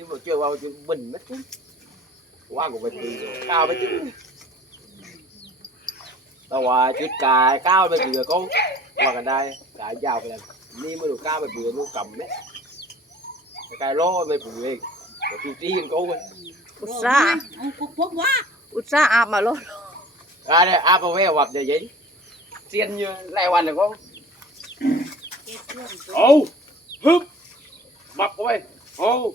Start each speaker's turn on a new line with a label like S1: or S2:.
S1: chứ mà chưa bao giờ bình mất chứ qua của mình, mình thì cao mất chứ tao qua chứ cài cao mới vừa con qua gần đây cài giàu cái ni mới được cao mới vừa mua cầm đấy cài lô mới vừa có chú trí hơn con rồi
S2: Ủa xa quá Ủa xa à, à mà luôn
S1: Ra đây ạp vào về hoặc giờ vậy Tiên như lại hoàn được không Ô Hướp Mập quá Ô